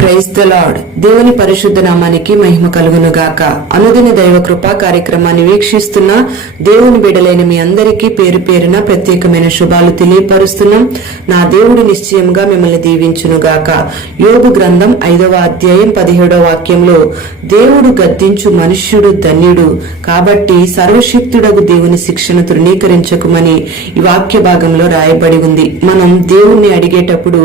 Praise the lord. దేవుని పరిశుద్ధ నామానికి మహిమ కలుగును గాక. అనుదిన దైవ కృపా కార్యక్రమాన్ని వీక్షిస్తున్న దేవుని బిడ్డలైన మీ అందరికీ పేరు పేరున ప్రత్యేకమైన శుభాలు తెలియపరుస్తున్నాం. నా దేవుడు నిశ్చయంగా మిమ్మల్ని దీవించును గాక. యోబు గ్రంథం 5వ అధ్యాయం 17వ వాక్యంలో దేవుడు గద్దించు మనుష్యుడు ధన్యుడు, కాబట్టి సర్వశక్తుడగు దేవుని శిక్షను తృణీకరించకుమని ఈ వాక్య భాగంలో రాయబడి ఉంది. మనం దేవుణ్ణి అడిగేటప్పుడు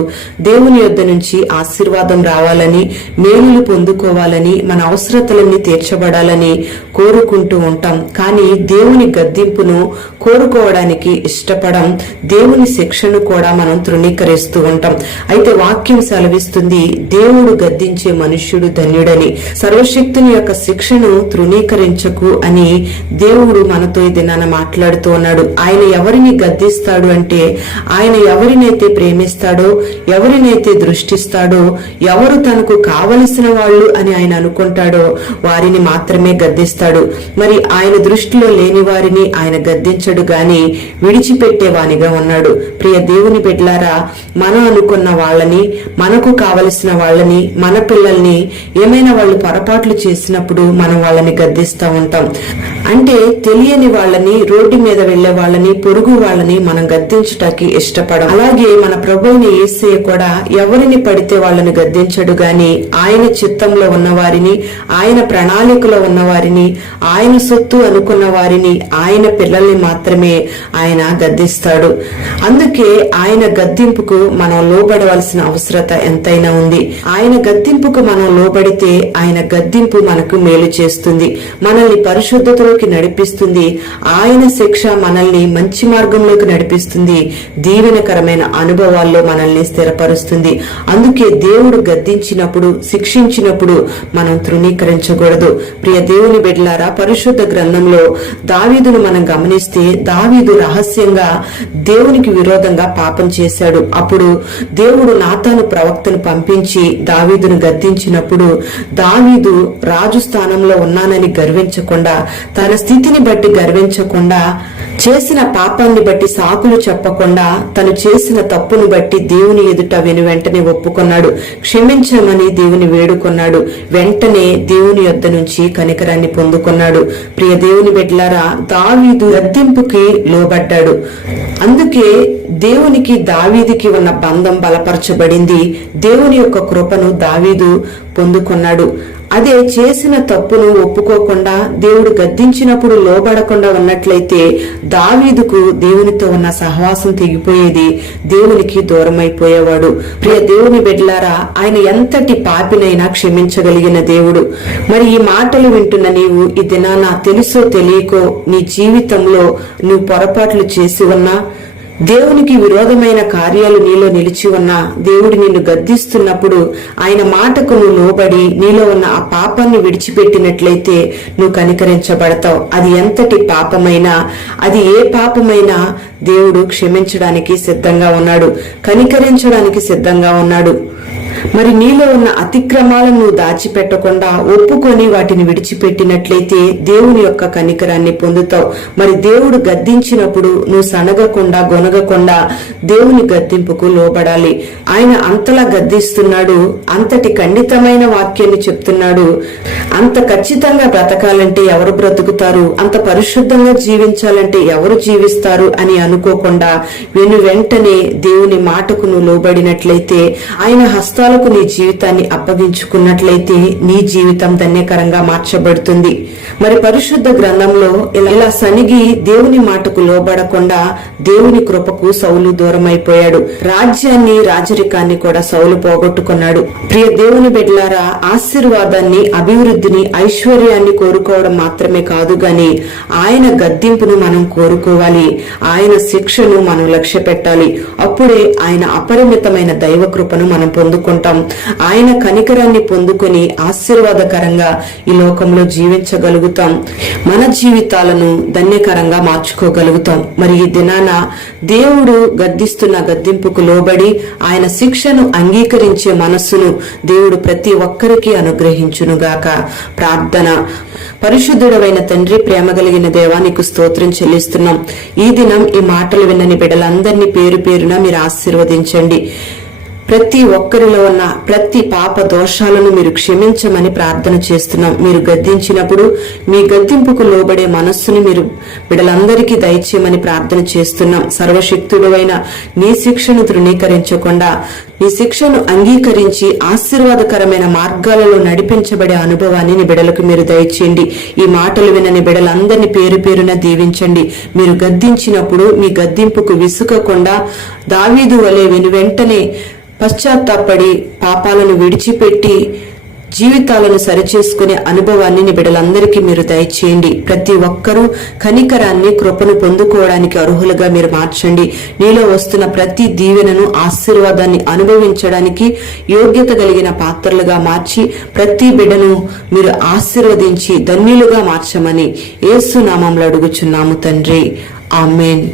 దేవుని యొద్ద నుంచి ఆశీర్వాదం రావాలని, మేలులు పొందుకోవాలని, మన అవసరతలన్నీ తీర్చబడాలని కోరుకుంటూ ఉంటాం. కానీ దేవుని గద్దింపును కోరుకోవడానికి ఇష్టపడం, దేవుని శిక్షను కూడా మనం తృణీకరిస్తూ ఉంటాం. అయితే వాక్యం సెలవిస్తుంది, దేవుడు గద్దించే మనుష్యుడు ధన్యుడని. సర్వశక్తుని యొక్క శిక్షను తృణీకరించకు అని దేవుడు మనతో ఈ దినాన మాట్లాడుతూ ఉన్నాడు. ఆయన ఎవరిని గద్దిస్తాడు అంటే, ఆయన ఎవరినైతే ప్రేమిస్తాడో, ఎవరినైతే దృష్టిస్తాడో, ఎవరు తనకు కావలసిన వాళ్ళు అని ఆయన అనుకుంటాడో వారిని మాత్రమే గద్దిస్తాడు. మరి ఆయన దృష్టిలో లేని వారిని ఆయన గద్దించడు గాని విడిచిపెట్టేవానిగా ఉన్నాడు. ప్రియ దేవుని బిడ్డలారా, మనం అనుకున్న వాళ్ళని, మనకు కావలసిన వాళ్ళని, మన పిల్లల్ని ఏమైనా వాళ్ళు పొరపాట్లు చేసినప్పుడు మనం వాళ్ళని గద్దిస్తూ ఉంటాం. అంటే తెలియని వాళ్ళని, రోడ్డు మీద వెళ్లే వాళ్ళని, పొరుగు వాళ్ళని మనం గద్దించటానికి ఇష్టపడం. అలాగే మన ప్రభువుని యేసయ్య కూడా ఎవరిని పడితే వాళ్ళని గద్దించడు గాని ఆయన చిత్తంలో ఉన్నవారిని, ఆయన ప్రణాళికలో ఉన్నవారిని, ఆయన సొత్తు అనుకున్న వారిని, ఆయన పిల్లల్ని మాత్రమే ఆయన గద్దిస్తాడు. అందుకే ఆయన గద్దింపుకు మనం లోబడవలసిన అవసరత ఎంతైనా ఉంది. ఆయన గద్దింపుకు మనం లోబడితే ఆయన గద్దింపు మనకు మేలు చేస్తుంది, మనల్ని పరిశుద్ధతలోకి నడిపిస్తుంది. ఆయన శిక్ష మనల్ని మంచి మార్గంలోకి నడిపిస్తుంది, దీవెనకరమైన అనుభవాల్లో మనల్ని స్థిరపరుస్తుంది. అందుకే దేవుడు గద్దించినప్పుడు, శిక్షించినప్పుడు మనం తృణీకరించకూడదు. ప్రియ దేవుని బిడ్డలారా, పరిశుద్ధ గ్రంథంలో దావీదును మనం గమనిస్తే, దావీదు రహస్యంగా దేవునికి విరోధంగా పాపం చేశాడు. అప్పుడు దేవుడు నాతాను ప్రవక్తను పంపించి దావీదును గద్దించినప్పుడు, దావీదు రాజు స్థానంలో ఉన్నానని గర్వించకుండా, తన స్థితిని బట్టి గర్వించకుండా, చేసిన పాపాన్ని బట్టి సాకులు చెప్పకుండా, తను చేసిన తప్పును బట్టి దేవుని ఎదుట వెంటనే ఒప్పుకున్నాడు, క్షమించమని దేవుని వేడుకొన్నాడు. వెంటనే దేవుని యొద్ద నుంచి కనికరాన్ని పొందుకున్నాడు. ప్రియ దేవుని బిడ్డలారా, దావీదు గద్దింపుకి లోబడ్డాడు. అందుకే దేవునికి దావీదుకి ఉన్న బంధం బలపరచబడింది. దేవుని యొక్క కృపను దావీదు పొందుకున్నాడు. అదే చేసిన తప్పును ఒప్పుకోకుండా, దేవుడు గద్దించినప్పుడు లోబడకుండా ఉన్నట్లయితే దావీదుకు దేవునితో ఉన్న సహవాసం తెగిపోయేది, దేవునికి దూరం అయిపోయేవాడు. ప్రియ దేవుని బిడ్డలారా, ఆయన ఎంతటి పాపినైనా క్షమించగలిగిన దేవుడు. మరి ఈ మాటలు వింటున్న నీవు ఈ దినాన తెలుసో తెలియకో నీ జీవితంలో నువ్వు పొరపాట్లు చేసి ఉన్నా, దేవునికి విరోధమైన కార్యాలు నీలో నిలిచి ఉన్నా, దేవుడు నిన్ను గద్దిస్తున్నప్పుడు ఆయన మాటకు నువ్వు లోబడి నీలో ఉన్న ఆ పాపాన్ని విడిచిపెట్టినట్లయితే నువ్వు కనికరించబడతావు. అది ఎంతటి పాపమైనా, అది ఏ పాపమైనా దేవుడు క్షమించడానికి సిద్ధంగా ఉన్నాడు, కనికరించడానికి సిద్ధంగా ఉన్నాడు. మరి నీలో ఉన్న అతిక్రమాలను నువ్వు దాచిపెట్టకుండా ఒప్పుకొని వాటిని విడిచిపెట్టినట్లయితే దేవుని యొక్క కనికరాన్ని పొందుతావు. మరి దేవుడు గద్దించినప్పుడు నువ్వు సనగకుండా, గొనగకుండా దేవుని గద్దింపుకు లోబడాలి. ఆయన అంతలా గద్దిస్తున్నాడు, అంతటి ఖండితమైన వాక్యాన్ని చెప్తున్నాడు. అంత ఖచ్చితంగా బ్రతకాలంటే ఎవరు బ్రతుకుతారు, అంత పరిశుద్ధంగా జీవించాలంటే ఎవరు జీవిస్తారు అని అనుకోకుండా వెంటనే దేవుని మాటకు నువ్వు లోబడినట్లయితే, ఆయన హస్తాలకు నీ జీవితాన్ని అప్పగించుకున్నట్లయితే నీ జీవితం ధన్యకరంగా మార్చబడుతుంది. మరి పరిశుద్ధ గ్రంథంలో ఇలా సనిగి దేవుని మాటకు లోబడకుండా దేవుని కృపకు సౌలు దూరం అయిపోయాడు. రాజ్యాన్ని, రాజరికాన్ని కూడా సౌలు పోగొట్టుకున్నాడు. ప్రియ దేవుని బిడ్డలారా, ఆశీర్వాదాన్ని, అభివృద్ధిని, ఐశ్వర్యాన్ని కోరుకోవడం మాత్రమే కాదు గాని ఆయన గద్దింపును మనం కోరుకోవాలి, ఆయన శిక్షను మనం లక్ష్య పెట్టాలి. అప్పుడే ఆయన అపరిమితమైన దైవ కృపను మనం పొందుకుంటాం. ఆయన కనికరాన్ని పొందుకొని ఆశీర్వాదకరంగా ఈ లోకంలో జీవించగలుగుతాం, మన జీవితాలను ధన్యకరంగా మార్చుకోగలుగుతాం. మరి ఈ దినాన దేవుడు గద్దిస్తున్న గద్దింపుకు లోబడి ఆయన శిక్షను అంగీకరించే మనస్సును దేవుడు ప్రతి ఒక్కరికి అనుగ్రహించునుగాక. ప్రార్థన. పరిశుద్ధుడవైన తండ్రి, ప్రేమ కలిగిన దేవా, నీకు స్తోత్రం చెల్లిస్తున్నాం. ఈ దినం ఈ మాటలు విన్నని బిడ్డలందరినీ పేరు పేరున మీరు ఆశీర్వదించండి. ప్రతి ఒక్కరిలో ఉన్న ప్రతి పాప దోషాలను మీరు క్షమించమని ప్రార్థన చేస్తున్నాం. మీరు గద్దించినప్పుడు మీ గద్దింపుకు లోబడే మనస్సుని మీరు బిడ్డలందరికీ దయచేయమని ప్రార్థన చేస్తున్నాం. సర్వశక్తుడైన నీ శిక్షను తృణీకరించకుండా నీ శిక్షను అంగీకరించి ఆశీర్వాదకరమైన మార్గాలలో నడిపించబడే అనుభవాన్ని నీ బిడలకు మీరు దయచేయండి. ఈ మాటలు వినని బిడలందరినీ పేరు పేరున దీవించండి. మీరు గద్దించినప్పుడు మీ గద్దింపుకు విసుకకుండా దావీదు వలె వెంటనే పశ్చాత్తాపడి పాపాలను విడిచిపెట్టి జీవితాలను సరిచేసుకునే అనుభవాన్ని నీ బిడ్డలందరికీ మీరు దయచేయండి. ప్రతి ఒక్కరూ కనికరాన్ని, కృపను పొందుకోవడానికి అర్హులుగా మీరు మార్చండి. నీలో వస్తున్న ప్రతి దీవెనను, ఆశీర్వాదాన్ని అనుభవించడానికి యోగ్యత కలిగిన పాత్రలుగా మార్చి ప్రతి బిడ్డను మీరు ఆశీర్వదించి ధన్యులుగా మార్చమని యేసు నామములో అడుగుచున్నాము తండ్రి. ఆమేన్.